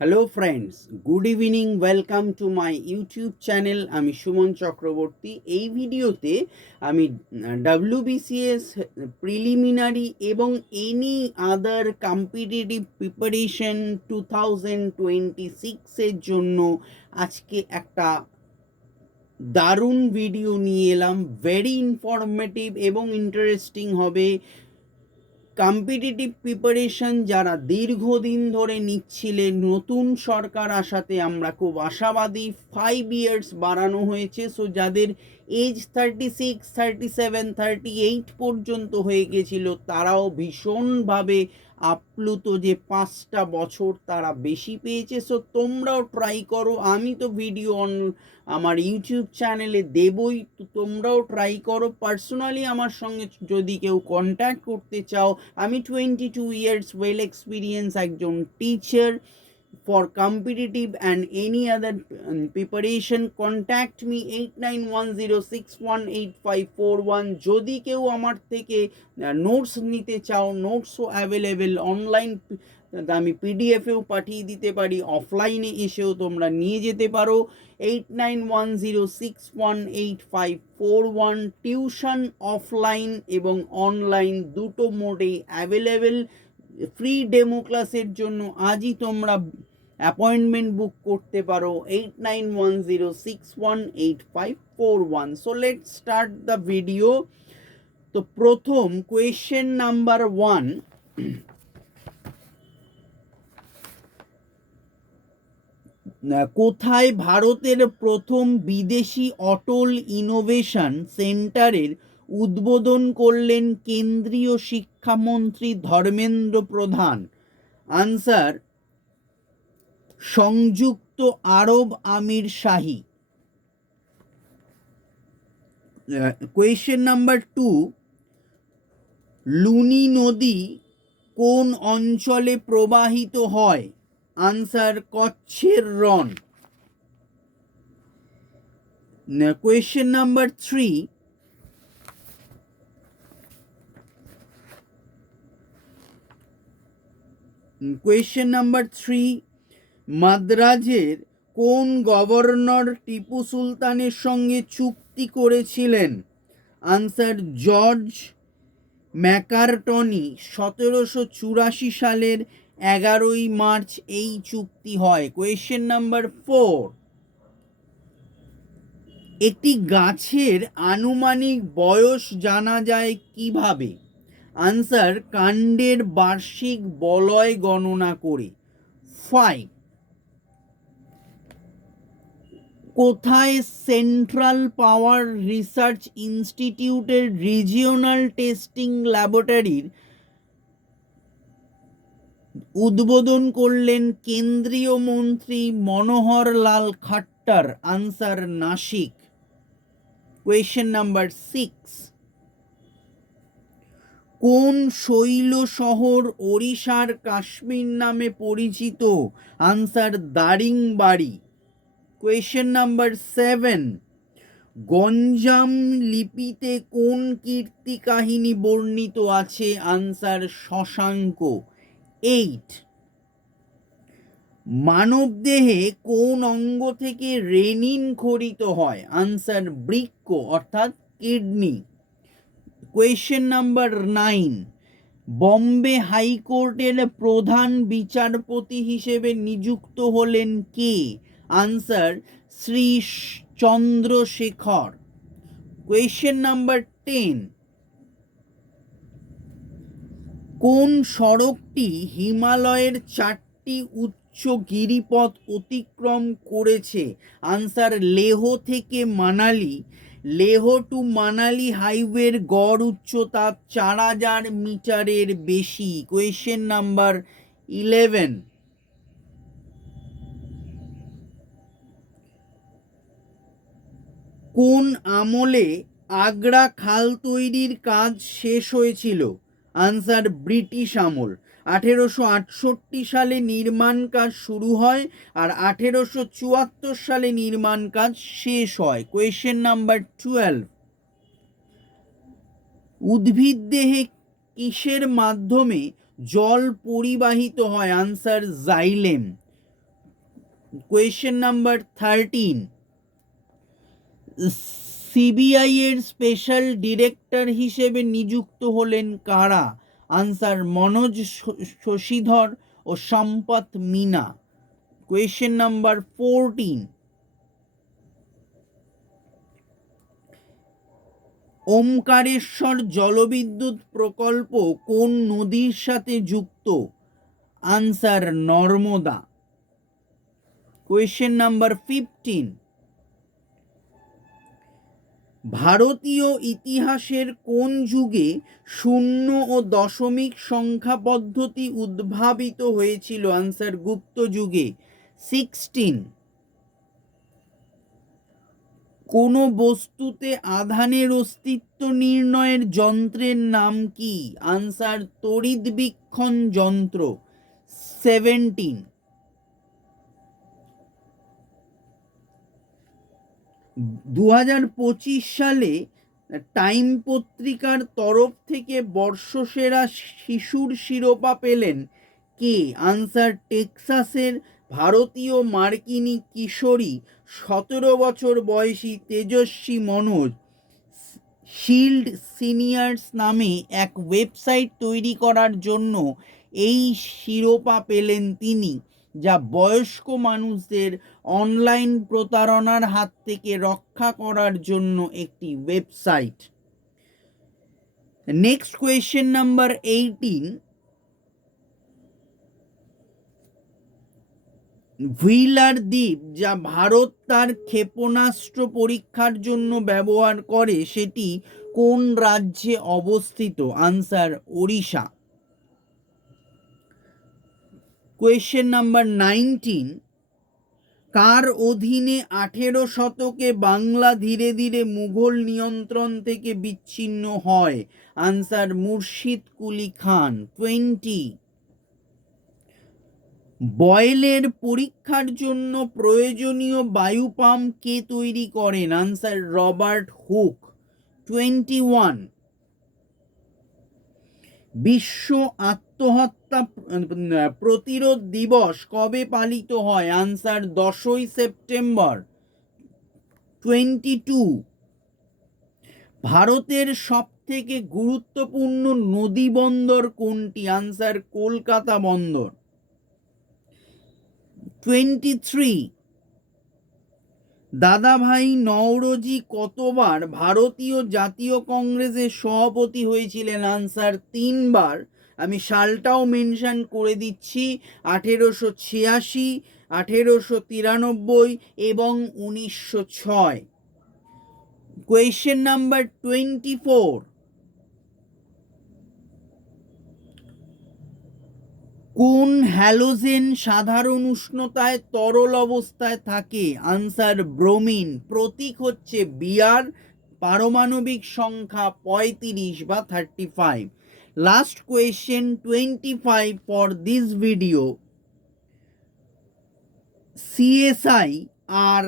Hello friends, good evening, welcome to my YouTube channel. আমি সুমন চক্রবর্তী। এই ভিডিওতে আমি ডাব্লিউবিসিএস প্রিলিমিনারি এবং এনি আদার কম্পিটিটিভ প্রিপারেশন 2026-এর জন্য আজকে একটা দারুণ ভিডিও নিয়ে এলাম। ভেরি ইনফরমেটিভ এবং ইন্টারেস্টিং হবে। কম্পিটিটিভ প্রিপারেশন যারা দীর্ঘদিন ধরে নিচ্ছিলেন, নতুন সরকার আসাতে আমরা খুব আশাবাদী। 5 ইয়ার্স বাড়ানো হয়েছে। সো যাদের এজ 36, 37, 38 পর্যন্ত হয়ে গেছিল তারাও ভীষণভাবে আপ্লুত যে 5টা বছর তারা বেশি পেয়েছে। সো তোমরাও ট্রাই করো। আমি তো ভিডিও আমার ইউটিউব চ্যানেলে দেবই, তো তোমরাও ট্রাই করো। পার্সোনালি আমার সঙ্গে যদি কেউ কন্ট্যাক্ট করতে চাও, আমি 22 ইয়ার্স ওয়েল এক্সপিরিয়েন্স একজন teacher for competitive and any other preparation. Contact me 8910618541। যদি কেউ আমার থেকে নোটস নিতে চাও, নোটসও অ্যাভেলেবেল অনলাইন। আমি পিডিএফেও পাঠিয়ে দিতে পারি, অফলাইনে এসেও তোমরা নিয়ে যেতে পারো। 8910618541। টিউশন অফলাইন এবং অনলাইন দুটো মোডেই অ্যাভেলেবেল। ফ্রি ডেমো ক্লাসের জন্য আজই তোমরা অ্যাপয়েন্টমেন্ট বুক করতে পারো 8910618541। So let start the video. তো প্রথম কোয়েশ্চেন নাম্বার 1, কোথায় ভারতের প্রথম বিদেশি অটল ইনোভেশন সেন্টারের উদ্বোধন করলেন কেন্দ্রীয় শিক্ষামন্ত্রী ধর্মেন্দ্র প্রধান? আনসার, সংযুক্ত আরব আমির শাহী। কোয়েশ্চেন নাম্বার 2, লুনি নদী কোন অঞ্চলে প্রবাহিত হয়? আনসার, কচ্ছের রণ। কোয়েশ্চেন নাম্বার 3, মাদ্রাজের কোন গভর্নর টিপু সুলতানের সঙ্গে চুক্তি করেছিলেন? Answer, George Macartney. 1784 সালের 11 মার্চ এই চুক্তি হয়। কোয়েশ্চেন নাম্বার 4, একটি গাছের আনুমানিক বয়স জানা যায় কিভাবে? আনসার, কাণ্ডের বার্ষিক বলয় গণনা করে। 5, কোথায় সেন্ট্রাল পাওয়ার রিসার্চ ইনস্টিটিউটের রিজিওনাল টেস্টিং ল্যাবরেটরির উদ্বোধন করলেন কেন্দ্রীয় মন্ত্রী Manohar Lal Khattar? Answer, Nashik. Question number 6, কোন শৈল শহর ওড়িশার কাশ্মীর নামে পরিচিত? Answer, Daringbadi. Question number 7, Ganjam লিপিতে কোন কীর্তি কাহিনী বর্ণিত আছে? আনসার, শশাঙ্ক। 8, মানবদেহে কোন অঙ্গ থেকে রেনিন খরিত হয়? আনসার, বৃক্ক অর্থাৎ কিডনি। কোয়েশ্চেন নাম্বার 9, বম্বে হাইকোর্টের প্রধান বিচারপতি হিসেবে নিযুক্ত হলেন কে? Answer, Shri Chandrashekhar. Question number 10, কোন সড়কটি হিমালয়ের 4টি উচ্চ গিরিপথ অতিক্রম করেছে? আনসার, লেহ থেকে মানালি। লেহ টু মানালি হাইওয়ের গড় উচ্চতা 4000 মিটারের বেশি। কোয়েশ্চেন নাম্বার 11, কোন আমলে আগ্রা খাল তৈরির কাজ শেষ হয়েছিল? আনসার, ব্রিটিশ আমল। 1868 সালে নির্মাণ কাজ শুরু হয় আর 1874 সালে নির্মাণ কাজ শেষ হয়। কোয়েশ্চেন নাম্বার 12, উদ্ভিদ দেহে কিসের মাধ্যমে জল পরিবাহিত হয়? Answer, xylem. Question number 13, CBI এর স্পেশাল ডিরেক্টর হিসেবে নিযুক্ত হলেন কারা? আনসার মনোজ শশীধর ও সম্পত মিনা। কোয়েশ্চেন নাম্বার 14, ওমকারেশ্বর জলবিদ্যুৎ প্রকল্প কোন নদীর সাথে যুক্ত? আনসার নর্মদা। কোয়েশ্চেন নাম্বার 15, ভারতীয় ইতিহাসের কোন যুগে শূন্য ও দশমিক সংখ্যা পদ্ধতি উদ্ভাবিত হয়েছিল? আনসার গুপ্ত যুগে। 16, কোন বস্তুতে আধানের অস্তিত্ব নির্ণয়ের যন্ত্রের নাম কি? আনসার তড়িৎবীক্ষণ যন্ত্র। 17, 2025 সালে টাইম পত্রিকার তরফ থেকে বর্ষসেরা শিশুর শিরোপা পেলেন কে? আনসার টেক্সাসের ভারতীয় মার্কিনী কিশোরী 17 বছর বয়সী তেজস্বী মনোজ। শিল্ড সিনিয়র্স নামে এক ওয়েবসাইট তৈরি করার জন্য এই শিরোপা পেলেন তিনি, যা বয়স্ক মানুষদের অনলাইন প্রতারণার হাত থেকে রক্ষা করার জন্য একটি website. Next question number 18, wheeler দ্বীপ যা ভারত তার ক্ষেপণাস্ত্র পরীক্ষার জন্য ব্যবহার করে সেটি কোন রাজ্যে অবস্থিত? আনসার ওড়িশা। কোয়েশ্চেন নাম্বার 19, কার অধীনে 18 শতকে বাংলা ধীরে ধীরে মুঘল নিয়ন্ত্রণ থেকে বিচ্ছিন্ন হয়? আনসার মুর্শিদ কুলি খান। 20, বয়েলের পরীক্ষার জন্য প্রয়োজনীয় বায়ু পাম্প কে তৈরি করেন? Answer Robert Hooke. 21, বিশ্ব আত্মহত্যা প্রতিরোধ দিবস কবে পালিত হয়? Answer 10ই September. 22, ভারতের সবথেকে গুরুত্বপূর্ণ নদী বন্দর কোনটি? আনসার কলকাতা বন্দর। 23, দাদাভাই নওরোজি কতবার ভারতীয় জাতীয় কংগ্রেসের সভাপতি হয়েছিলেন? আনসার 3 বার। আমি সালটাও মেনশন করে দিচ্ছি, 1886, 1893 এবং 1906। কোয়েশ্চেন নাম্বার 24, কোন হ্যালোজেন সাধারণ উষ্ণতায় তরল অবস্থায় থাকে? Answer bromine. প্রতীক হচ্ছে বিআর, পারমাণবিক সংখ্যা 35 বা 35। Last question 25 for this video, CSI আর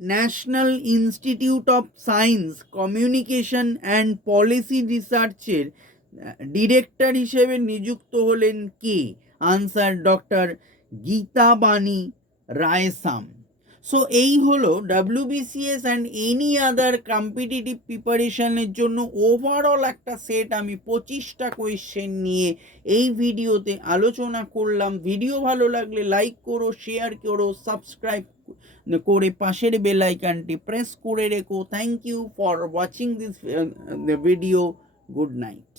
national institute of science communication and policy রিসার্চের ডিরেক্টর হিসেবে নিযুক্ত হলেন কে? Answer doctor Geetabani Raisam. So এই হলো WBCS and any other competitive প্রিপারেশনের জন্য ওভারঅল একটা সেট আমি 25টা কোয়েশ্চেন নিয়ে এই ভিডিওতে আলোচনা করলাম। ভিডিও ভালো লাগলে লাইক করো, শেয়ার করো, সাবস্ক্রাইব করে পাশের বেল আইকনটি প্রেস করে রেখো। Thank you for watching this video. Good night.